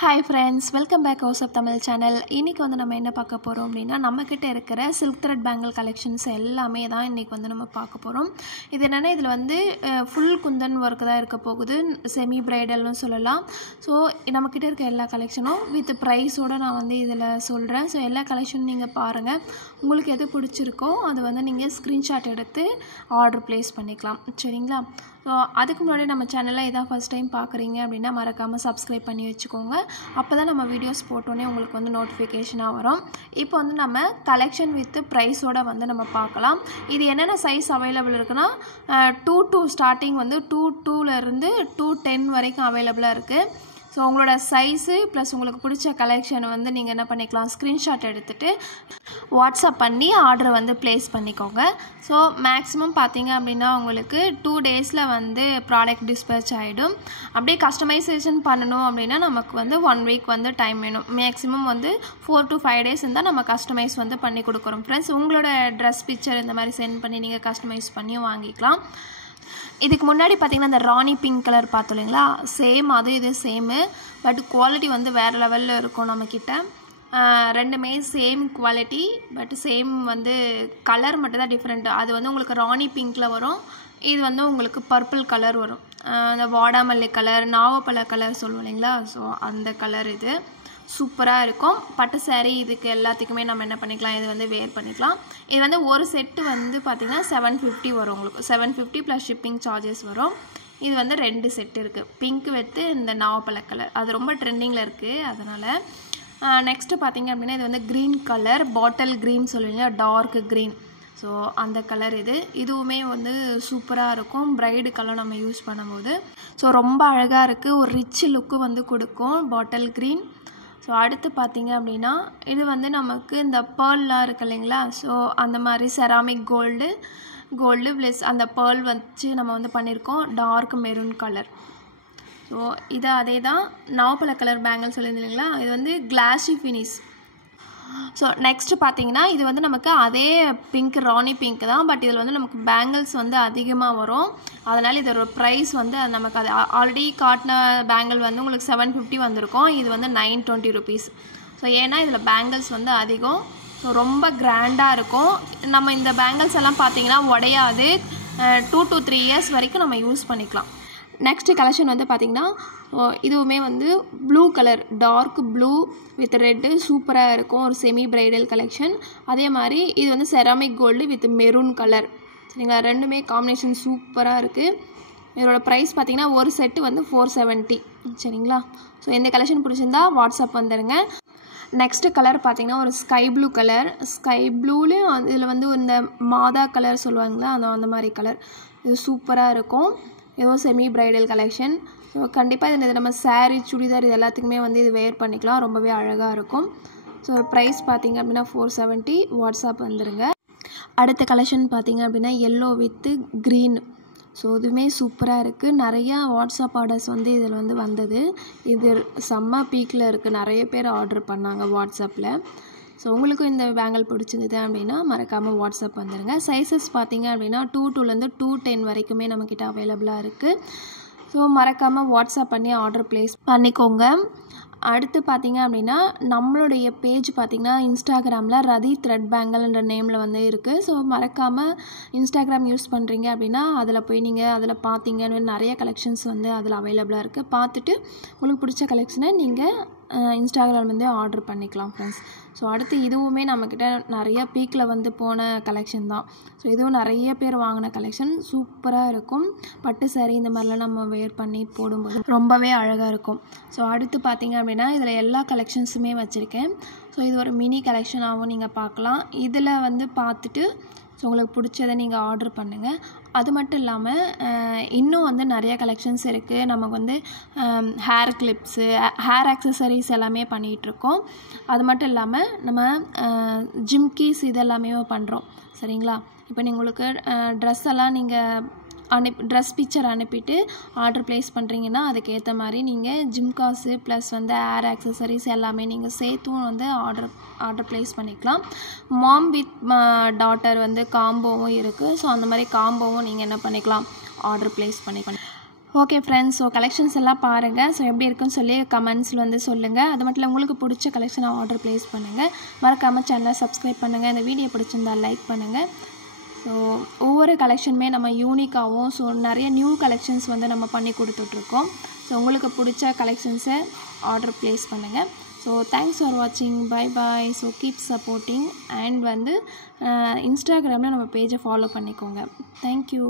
Hi friends, welcome back to Osap Tamil channel. இன்னைக்கு வந்து நம்ம என்ன பார்க்க போறோம் அப்படினா நம்மகிட்ட இருக்கிற silk thread bangle collections எல்லாமே தான் இன்னைக்கு வந்து நம்ம பார்க்க போறோம். இது என்னன்னா இதுல வந்து full குந்தன் work தான் இருக்க போகுது. semi bridal னு சொல்லலாம். சோ நம்மகிட்ட இருக்க எல்லா கலெக்ஷனும் with price ஓட நான் வந்து இதல சொல்றேன். சோ எல்லா கலெக்ஷன் நீங்க பாருங்க. உங்களுக்கு எது பிடிச்சிருக்கோ அது வந்து நீங்க ஸ்கிரீன்ஷாட் எடுத்து ஆர்டர் பிளேஸ் பண்ணிக்கலாம். சரிங்களா? சோ அதுக்கு முன்னாடி நம்ம சேனலை இதான் ஃபர்ஸ்ட் டைம் பார்க்குறீங்க அப்படின்னா மறக்காம சப்ஸ்கிரைப் பண்ணி வச்சுக்கோங்க. அப்பதான் நம்ம வீடியோஸ் போட்டோனே உங்களுக்கு வந்து நோட்டிஃபிகேஷனா வரும். இப்போ வந்து நம்ம கலெக்ஷன் வித் பிரைஸோட வந்து நம்ம பார்க்கலாம். இது என்னென்ன சைஸ் அவைலபிள் இருக்குன்னா 2 ஸ்டார்டிங் வந்து 2 ல இருந்து 210 வரைக்கும் அவைலபிளா இருக்கு. ஸோ உங்களோட சைஸு ப்ளஸ் உங்களுக்கு பிடிச்ச கலெக்ஷனை வந்து நீங்கள் என்ன பண்ணிக்கலாம் ஸ்க்ரீன்ஷாட் எடுத்துகிட்டு வாட்ஸ்அப் பண்ணி ஆர்டரை வந்து ப்ளேஸ் பண்ணிக்கோங்க. ஸோ மேக்ஸிமம் பார்த்தீங்க அப்படின்னா உங்களுக்கு 2 டேஸில் வந்து ப்ராடக்ட் டிஸ்பேச் ஆகிடும். அப்படியே கஸ்டமைசேஷன் பண்ணணும் அப்படின்னா நமக்கு வந்து 1 வீக் வந்து டைம் வேணும். மேக்ஸிமம் வந்து 4 to 5 டேஸ் இருந்தால் நம்ம கஸ்டமைஸ் வந்து பண்ணி கொடுக்குறோம் ஃப்ரெண்ட்ஸ். உங்களோட ட்ரெஸ் பிக்சர் இந்த மாதிரி சென்ட் பண்ணி நீங்கள் கஸ்டமைஸ் பண்ணியும் வாங்கிக்கலாம். இதுக்கு முன்னாடி பார்த்தீங்கன்னா இந்த ராணி பிங்க் கலர் பார்த்தோம் இல்லைங்களா, சேம் அது இது சேமு, பட் குவாலிட்டி வந்து வேறு லெவலில் இருக்கும் நம்மக்கிட்ட. ரெண்டுமே சேம் குவாலிட்டி பட் சேம் வந்து கலர் மட்டும் தான் டிஃப்ரெண்ட். அது வந்து உங்களுக்கு ராணி பிங்க்கில் வரும், இது வந்து உங்களுக்கு பர்பிள் கலர் வரும். அந்த வாடாமல்லி கலர் நாவப்பழ கலர் சொல்லுவோம் இல்லைங்களா, ஸோ அந்த கலர் இது சூப்பராக இருக்கும். பட்டு சாரீ இதுக்கு எல்லாத்துக்குமே நம்ம என்ன பண்ணிக்கலாம், இது வந்து வேர் பண்ணிக்கலாம். இது வந்து ஒரு செட்டு வந்து பார்த்திங்கன்னா 750 வரும். உங்களுக்கு 750 ப்ளஸ் ஷிப்பிங் சார்ஜஸ் வரும். இது வந்து 2 செட்டு இருக்குது, பிங்க் வித்து இந்த நாவப்பழ கலர், அது ரொம்ப ட்ரெண்டிங்கில் இருக்குது. அதனால் நெக்ஸ்ட்டு பார்த்திங்க அப்படின்னா இது வந்து க்ரீன் கலர், பாட்டில் க்ரீன் சொல்லுவீங்க, டார்க் க்ரீன். ஸோ அந்த கலர் இதுவுமே வந்து சூப்பராக இருக்கும் ப்ரைடுக்கெல்லாம் நம்ம யூஸ் பண்ணும்போது. ஸோ ரொம்ப அழகாக இருக்குது, ஒரு ரிச் லுக்கு வந்து கொடுக்கும் பாட்டில் க்ரீன். ஸோ அடுத்து பார்த்தீங்க அப்படின்னா இது வந்து நமக்கு இந்த பேர்லாம் இருக்குது இல்லைங்களா, ஸோ அந்த மாதிரி செராமிக் கோல்டு ப்ளஸ் அந்த பேர்ல் வச்சு நம்ம வந்து பண்ணியிருக்கோம், டார்க் மெரூன் கலர். ஸோ இது அதே தான் நாவப்பழ கலர் பேங்கிள் சொல்லியிருந்தீங்களா, இது வந்து கிளாஸி ஃபினிஷ். ஸோ நெக்ஸ்ட்டு பார்த்தீங்கன்னா இது வந்து நமக்கு அதே பிங்க் ராணி பிங்க் தான், பட் இதில் வந்து நமக்கு பேங்கிள்ஸ் வந்து அதிகமாக வரும். அதனால் இதோட ப்ரைஸ் வந்து நமக்கு அது ஆல்ரெடி காட்டின பேங்கிள் வந்து உங்களுக்கு 750 வந்திருக்கும், இது வந்து 920 ருபீஸ். ஸோ ஏன்னா இதில் பேங்கிள்ஸ் வந்து அதிகம், ஸோ ரொம்ப கிராண்டாக இருக்கும். நம்ம இந்த பேங்கிள்ஸ் எல்லாம் பார்த்தீங்கன்னா உடையாது, 2 to 3 இயர்ஸ் வரைக்கும் நம்ம யூஸ் பண்ணிக்கலாம். நெக்ஸ்ட் கலெக்ஷன் வந்து பார்த்திங்கன்னா இதுவுமே வந்து blue colour, dark blue with red சூப்பராக இருக்கும், ஒரு செமி பிரைடல் கலெக்ஷன். அதே மாதிரி இது வந்து ceramic gold with maroon colour. சரிங்களா, ரெண்டுமே காம்பினேஷன் சூப்பராக இருக்குது. இதோட ப்ரைஸ் பார்த்திங்கன்னா ஒரு செட்டு வந்து 470. சரிங்களா, ஸோ எந்த கலெக்ஷன் பிடிச்சிருந்தா வாட்ஸ்அப் வந்துடுங்க. நெக்ஸ்ட்டு கலர் பார்த்திங்கன்னா ஒரு ஸ்கை ப்ளூ கலர், ஸ்கை ப்ளூலேயும் இதில் வந்து இந்த மாதா கலர் சொல்லுவாங்களா, அந்த மாதிரி கலர். இது சூப்பராக இருக்கும், ஏதோ செமி பிரைடல் கலெக்ஷன். ஸோ கண்டிப்பாக இது நம்ம சாரீ சுடிதார் இது எல்லாத்துக்குமே வந்து இது வேர் பண்ணிக்கலாம், ரொம்பவே அழகாக இருக்கும். ஸோ ப்ரைஸ் பார்த்திங்க அப்படின்னா 470, வாட்ஸ்அப் வந்துடுங்க. அடுத்த கலெக்ஷன் பார்த்திங்க அப்படின்னா எல்லோ வித்து க்ரீன். ஸோ இதுவுமே சூப்பராக இருக்குது, நிறையா வாட்ஸ்அப் ஆர்டர்ஸ் வந்து இதில் வந்து வந்தது. இது செம்ம பீக்கில் இருக்குது, நிறைய பேர் ஆர்டர் பண்ணாங்க வாட்ஸ்அப்பில். ஸோ உங்களுக்கும் இந்த பேங்கிள் பிடிச்சிருந்தது அப்படின்னா மறக்காமல் வாட்ஸ்அப் வந்துடுங்க. சைஸஸ் பார்த்தீங்க அப்படின்னா 2 to 210 வரைக்குமே நம்மக்கிட்ட அவைலபிளாக இருக்குது. ஸோ மறக்காமல் வாட்ஸ்அப் பண்ணி ஆர்டர் ப்ளேஸ் பண்ணிக்கோங்க. அடுத்து பார்த்தீங்க அப்படின்னா நம்மளுடைய பேஜ் பார்த்திங்கன்னா இன்ஸ்டாகிராமில் ரதி த்ரெட் பேங்கிள்ன்ற நேமில் வந்து இருக்குது. ஸோ மறக்காமல் இன்ஸ்டாகிராம் யூஸ் பண்ணுறீங்க அப்படின்னா அதில் போய் நீங்கள் அதில் பார்த்தீங்க நிறைய கலெக்ஷன்ஸ் வந்து அதில் அவைலபிளாக இருக்குது. பார்த்துட்டு உங்களுக்கு பிடிச்ச கலெக்ஷனை நீங்கள் இன்ஸ்டாகிராம் வந்து ஆர்டர் பண்ணிக்கலாம் ஃப்ரெண்ட்ஸ். ஸோ அடுத்து இதுவுமே நம்மக்கிட்ட நிறைய பீக்கில் வந்து போன கலெக்ஷன் தான். ஸோ இதுவும் நிறைய பேர் வாங்கின கலெக்ஷன், சூப்பராக இருக்கும். பட்டு சாரீ இந்த மாதிரிலாம் நம்ம வேர் பண்ணி போடும்போது ரொம்பவே அழகாக இருக்கும். ஸோ அடுத்து பார்த்திங்க அப்படின்னா இதில் எல்லா கலெக்ஷன்ஸுமே வச்சுருக்கேன். ஸோ இது ஒரு மினி கலெக்ஷனாகவும் நீங்கள் பார்க்கலாம். இதில் வந்து பார்த்துட்டு ஸோ உங்களுக்கு பிடிச்சதை நீங்கள் ஆர்டர் பண்ணுங்கள். அது மட்டும் இல்லாமல் இன்னும் வந்து நிறைய கலெக்ஷன்ஸ் இருக்குது. நமக்கு வந்து ஹேர் கிளிப்ஸு, ஹேர் ஆக்சசரிஸ் எல்லாமே பண்ணிகிட்ருக்கோம். அது மட்டும் இல்லாமல் நம்ம ஜிம்கீஸ் இதெல்லாமே பண்ணுறோம். சரிங்களா, இப்போ நீங்கள் உங்களுக்கு ட்ரெஸ் எல்லாம் நீங்கள் ட்ரெஸ் பிக்சர் அனுப்பிட்டு ஆர்டர் ப்ளேஸ் பண்ணுறீங்கன்னா அதுக்கேற்ற மாதிரி நீங்கள் ஜிம்காஸு ப்ளஸ் வந்து ஹேர் ஆக்சசரிஸ் எல்லாமே நீங்கள் சேர்த்தும் வந்து ஆர்டர் ப்ளேஸ் பண்ணிக்கலாம். மாம் வித் டாட்டர் வந்து காம்போவும் இருக்குது. ஸோ அந்த மாதிரி காம்போவும் நீங்கள் என்ன பண்ணிக்கலாம் ஆர்டர் ப்ளேஸ் பண்ணிக்கலாம். ஓகே ஃப்ரெண்ட்ஸ், ஸோ கலெக்ஷன்ஸ் எல்லாம் பாருங்கள். ஸோ எப்படி இருக்குன்னு சொல்லி கமெண்ட்ஸில் வந்து சொல்லுங்கள். அது மட்டும் இல்லை, உங்களுக்கு பிடிச்ச கலெக்ஷனை ஆர்டர் ப்ளேஸ் பண்ணுங்கள். மறக்காமல் சேனலை சப்ஸ்கிரைப் பண்ணுங்கள். இந்த வீடியோ பிடிச்சிருந்தால் லைக் பண்ணுங்கள். ஸோ ஒவ்வொரு கலெக்ஷனுமே நம்ம யூனிக்காகவும் ஸோ நிறைய நியூ கலெக்ஷன்ஸ் வந்து நம்ம பண்ணி கொடுத்துட்ருக்கோம். ஸோ உங்களுக்கு பிடிச்ச கலெக்ஷன்ஸை ஆர்டர் ப்ளேஸ் பண்ணுங்கள். ஸோ தேங்க்ஸ் ஃபார் வாட்சிங். Bye bye. So keep supporting and வந்து இன்ஸ்டாகிராமில் நம்ம பேஜை ஃபாலோ பண்ணிக்கோங்க. தேங்க்யூ.